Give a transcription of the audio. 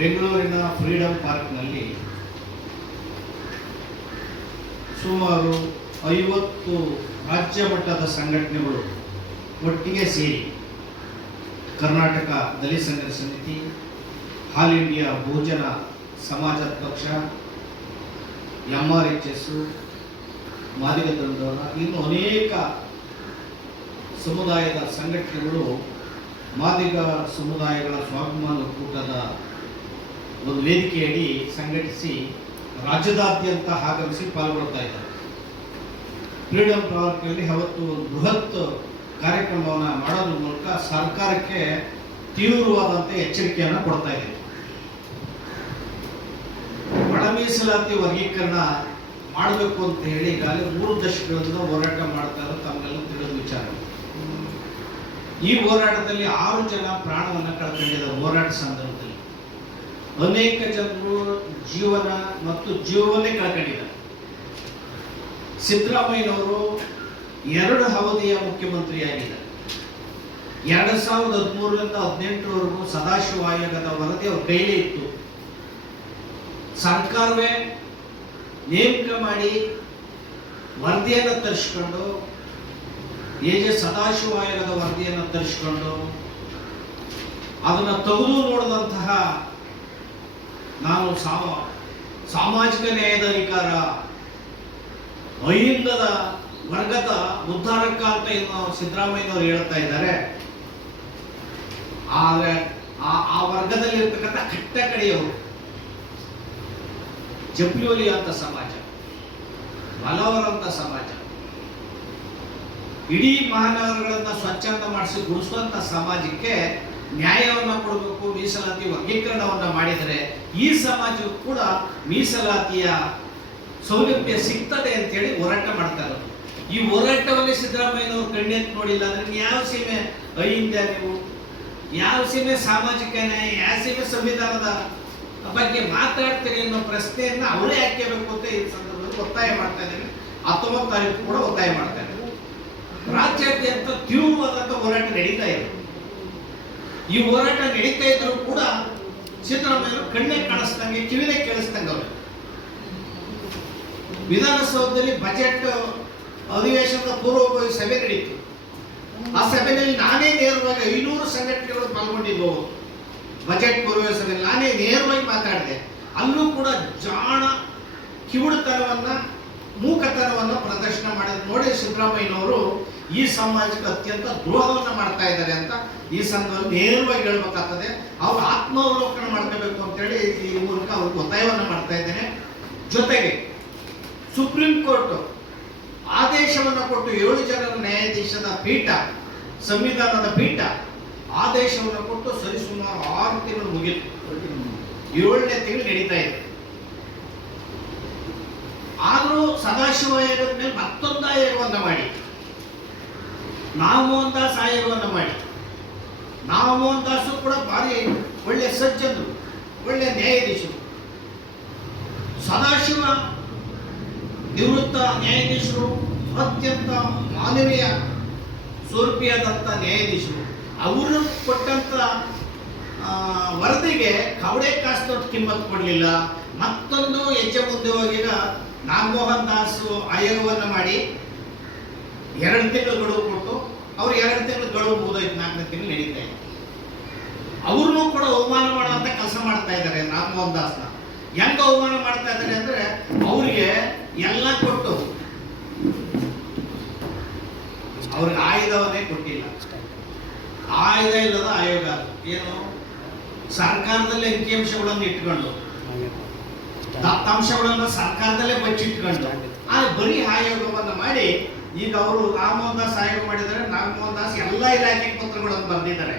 ಬೆಂಗಳೂರಿನ ಫ್ರೀಡಮ್ ಪಾರ್ಕ್ನಲ್ಲಿ ಸುಮಾರು ಐವತ್ತು ರಾಜ್ಯ ಮಟ್ಟದ ಸಂಘಟನೆಗಳು ಒಟ್ಟಿಗೆ ಸೇರಿ ಕರ್ನಾಟಕ ದಲಿತ ಸಂಘ ಸಮಿತಿ ಹಾಲ್ ಇಂಡಿಯಾ ಭೋಜನ ಸಮಾಜ ಪಕ್ಷ M R H S Madiga ತಂಡವರ ಇನ್ನು ಅನೇಕ ಸಮುದಾಯದ ಸಂಘಟನೆಗಳು ಮಾದಿಗ ಸಮುದಾಯಗಳ ಸ್ವಾಭಿಮಾನ ಕೂಟದ ಒಂದು ವೇದಿಕೆಯಡಿ ಸಂಘಟಿಸಿ ರಾಜ್ಯದಾದ್ಯಂತ ಆಗಮಿಸಿ ಪಾಲ್ಗೊಳ್ತಾ ಇದ್ದಾರೆ. ಫ್ರೀಡಮ್ ಪಾರ್ಕ್ನಲ್ಲಿ ಅವತ್ತು ಬೃಹತ್ ಕಾರ್ಯಕ್ರಮವನ್ನು ಮಾಡೋದ್ರ ಮೂಲಕ ಸರ್ಕಾರಕ್ಕೆ ತೀವ್ರವಾದಂಥ ಎಚ್ಚರಿಕೆಯನ್ನು ಕೊಡ್ತಾ ಇದೆ ಒಳ ಮೀಸಲಾತಿ ವರ್ಗೀಕರಣ ಮಾಡಬೇಕು ಅಂತ ಹೇಳಿ ಈಗಾಗಲೇ ಮೂರು ದಶಕಗಳಿಂದ ಹೋರಾಟ ಮಾಡ್ತಾ ಇರೋ ತಮಗೆಲ್ಲ ತಿಳಿದ ವಿಚಾರ. ಈ ಹೋರಾಟದಲ್ಲಿ ಆರು ಜನ ಪ್ರಾಣವನ್ನು ಕಳ್ಕೊಂಡಿದ್ದಾರೆ ಹೋರಾಟ ಸಂದರ್ಭದಲ್ಲಿ. ಅನೇಕ ಜನರು ಜೀವನ ಮತ್ತು ಜೀವವನ್ನೇ ಕಳ್ಕೊಂಡಿದ್ದಾರೆ. ಸಿದ್ದರಾಮಯ್ಯನವರು ಎರಡು ಅವಧಿಯ ಮುಖ್ಯಮಂತ್ರಿಯಾಗಿದ್ದಾರೆ. ಎರಡು ಸಾವಿರದ ಹದಿಮೂರರಿಂದ ಹದಿನೆಂಟರವರೆಗೂ ಸದಾಶಿವ ಆಯೋಗದ ವರದಿ ಅವ್ರ ಕೈಲೇ ಇತ್ತು. ಸರ್ಕಾರವೇ ನೇಮಕ ಮಾಡಿ ವರದಿಯನ್ನು ತರಿಸ್ಕೊಂಡು, ಎ ಜೆ ಸದಾಶಿವ ಆಯೋಗದ ವರದಿಯನ್ನು ತರಿಸ್ಕೊಂಡು, ಅದನ್ನು ತೆಗೆದು ನೋಡಿದಂತಹ ನಾನು ಸಾಮ ಸಾಮಾಜಿಕ ನ್ಯಾಯದ ಅಧಿಕಾರ ಅಹಿಂದದ ವರ್ಗದ ಉದ್ಧಾರಕ್ಕ ಅಂತ ಇನ್ನು ಸಿದ್ದರಾಮಯ್ಯನವರು ಹೇಳ್ತಾ ಇದ್ದಾರೆ. ಆದರೆ ಆ ಆ ವರ್ಗದಲ್ಲಿ ಇರ್ತಕ್ಕಂಥ ಕಟ್ಟ ಕಡೆಯವರು ಜಪ್ಲಿಯೋಲಿ ಅಂತ ಸಮಾಜ ಬಲವರಂತ ಸಮಾಜ, ಇಡೀ ಮಹಾನಗರಗಳನ್ನ ಸ್ವಚ್ಛಂದ ಮಾಡಿಸಿ ಗುಡಿಸುವಂತ ಸಮಾಜಕ್ಕೆ ನ್ಯಾಯವನ್ನು ಕೊಡಬೇಕು, ಮೀಸಲಾತಿ ವರ್ಗೀಕರಣವನ್ನು ಮಾಡಿದರೆ ಈ ಸಮಾಜಕ್ಕೂ ಕೂಡ ಮೀಸಲಾತಿಯ ಸೌಲಭ್ಯ ಸಿಗ್ತದೆ ಅಂತೇಳಿ ಹೋರಾಟ ಮಾಡ್ತಾರೆ ಈ ಹೋರಾಟವನ್ನೇ ಸಿದ್ದರಾಮಯ್ಯನವರು ಕಣ್ಣೆತ್ತು ನೋಡಿಲ್ಲ ಅಂದ್ರೆ ಯಾವ ಸೀಮೆ ಅಹಿಂದ ನೀವು? ಯಾವ ಸೀಮೆ ಸಾಮಾಜಿಕ ನ್ಯಾಯ, ಯಾವ ಸೀಮೆ ಸಂವಿಧಾನದ ಬಗ್ಗೆ ಮಾತಾಡ್ತೀರಿ ಅನ್ನೋ ಪ್ರಶ್ನೆಯನ್ನ ಅವರೇ ಹಾಕಬೇಕು ಅಂತ ಈ ಸಂದರ್ಭದಲ್ಲಿ ಒತ್ತಾಯ ಮಾಡ್ತಾ ಇದ್ದೇನೆ. ಹತ್ತೊಂಬತ್ತು ತಾರೀಕು ಕೂಡ ಒತ್ತಾಯ ಮಾಡ್ತಾ ಇದ್ದೇನೆ. ರಾಜ್ಯಾದ್ಯಂತ ತೀವ್ರವಾದಂತ ಹೋರಾಟ ನಡೀತಾ ಇದೆ ಈ ಹೋರಾಟ ನಡೀತಾ ಇದ್ರು ಕೂಡ ಸಿದ್ದರಾಮಯ್ಯರು ಕಣ್ಣೇ ಕಾಣಿಸ್ದಂಗೆ, ಕಿವಿನೇ ಕೇಳಿಸ್ದಂಗೆ ಅವರು. ವಿಧಾನಸೌಧದಲ್ಲಿ ಬಜೆಟ್ ಅಧಿವೇಶನದ ಪೂರ್ವಭಾವಿ ಸಭೆ ನಡೀತು. ಆ ಸಭೆಯಲ್ಲಿ ನಾನೇ ನೇರವಾಗಿ ಐನೂರು ಸಂಘಟನೆಗಳು ಪಾಲ್ಗೊಂಡಿದ್ದವು ಬಜೆಟ್ ಪೂರ್ವ ಸಭೆಯಲ್ಲಿ ನಾನೇ ನೇರವಾಗಿ ಮಾತಾಡಿದೆ. ಅಲ್ಲೂ ಕೂಡ ಜಾಣ ಕಿವುಡುತನವನ್ನ, ಮೂಕತನವನ್ನು ಪ್ರದರ್ಶನ ಮಾಡಿದ ನೋಡಿ ಸಿದ್ದರಾಮಯ್ಯನವರು ಈ ಸಮಾಜಕ್ಕೆ ಅತ್ಯಂತ ದ್ರೋಹವನ್ನು ಮಾಡ್ತಾ ಇದ್ದಾರೆ ಈ ಸಂದರ್ಭದಲ್ಲಿ ನೇರವಾಗಿ ಹೇಳ್ಬೇಕಾಗ್ತದೆ, ಅವ್ರು ಆತ್ಮಾವಲೋಕನ ಮಾಡ್ಕೋಬೇಕು ಅಂತೇಳಿ ಈ ಮೂಲಕ ಅವ್ರಿಗೆ ಒತ್ತಾಯವನ್ನು ಮಾಡ್ತಾ ಇದ್ದೇನೆ. ಜೊತೆಗೆ ಸುಪ್ರೀಂ ಕೋರ್ಟ್ ಆದೇಶವನ್ನು ಕೊಟ್ಟು ಏಳು ಜನರ ನ್ಯಾಯಾಧೀಶದ ಪೀಠ, ಸಂವಿಧಾನದ ಪೀಠ ಆದೇಶವನ್ನು ಕೊಟ್ಟು ಸರಿಸುಮಾರು ಆರು ತಿಂಗಳು ಮುಗಿತು. ಏಳನೇ ತಿಂಗಳು ನಡೀತಾ ಇದೆ. ಆದರೂ ಸದಾಶಿವ ಆಯೋಗದ ಮೇಲೆ ಮತ್ತೊಂದು ಆಯೋಗವನ್ನು ಮಾಡಿ. ನಾವು ಅಂತ ಸಹಾಯವನ್ನು ಮಾಡಿ. ನಾಮೋಹನ್ ದಾಸರು ಕೂಡ ಭಾರಿ ಒಳ್ಳೆ ಸಜ್ಜನರು ಒಳ್ಳೆ ನ್ಯಾಯಾಧೀಶರು. ಸದಾಶಿವ ನಿವೃತ್ತ ನ್ಯಾಯಾಧೀಶರು ಅತ್ಯಂತ ಮಾನವೀಯ ಸ್ವರೂಪಿಯಾದಂಥ ನ್ಯಾಯಾಧೀಶರು. ಅವರು ಕೊಟ್ಟಂತ ಆ, ವರದಿಗೆ ಕವಡೆ ಕಾಸ್ತೊಟ್ಟು ಕಿಮ್ಮತ್ ಕೊಡಲಿಲ್ಲ. ಮತ್ತೊಂದು ಹೆಜ್ಜೆ ಮುಂದೆ ಹೋಗಿದ ನಾಗಮೋಹನ್ ದಾಸ್ ಆಯೋಗವನ್ನು ಮಾಡಿ ಎರಡು ತಿಂಗಳು ಗಡುವು ಕೊಟ್ಟು ಅವ್ರು ಎರಡು ತಿಂಗಳು ಗಡುವು ಮುಗಿದೋಯ್ತು ನಾಲ್ಕನೇ ತಿಂಗಳು ನಡೀತಾ ಇದೆ. ಅವ್ರನ್ನೂ ಕೂಡ ಅವಮಾನ ಮಾಡುವಂತ ಕೆಲಸ ಮಾಡ್ತಾ ಇದ್ದಾರೆ ನಾಗಮೋಹನ್ ದಾಸ್ನ ಹೆಂಗ ಅವಮಾನ ಮಾಡ್ತಾ ಇದ್ದಾರೆ ಅಂದ್ರೆ ಅವ್ರಿಗೆ ಎಲ್ಲ ಕೊಟ್ಟು. ಅವ್ರಿಗೆ ಆಯುಧವನ್ನೇ ಕೊಟ್ಟಿಲ್ಲ. ಆಯುಧ ಇಲ್ಲದ ಆಯೋಗ ಏನು? ಸರ್ಕಾರದಲ್ಲೇ ಅಂಕಿಅಂಶಗಳನ್ನು ಇಟ್ಕೊಂಡು. ದತ್ತಾಂಶಗಳನ್ನ ಸರ್ಕಾರದಲ್ಲೇ ಬಚ್ಚಿಟ್ಕೊಂಡು. ಆ ಬರೀ ಆಯೋಗವನ್ನು ಮಾಡಿ ಈಗ ಅವರು ರಾಮಮೋಹನ್ ದಾಸ್ ಆಯೋಗ ಮಾಡಿದರೆ ರಾಮಮೋಹನ್ ದಾಸ್ ಎಲ್ಲ ಇಲಾಖೆ ಪತ್ರಗಳನ್ನು ಬರೆದಿದ್ದಾರೆ.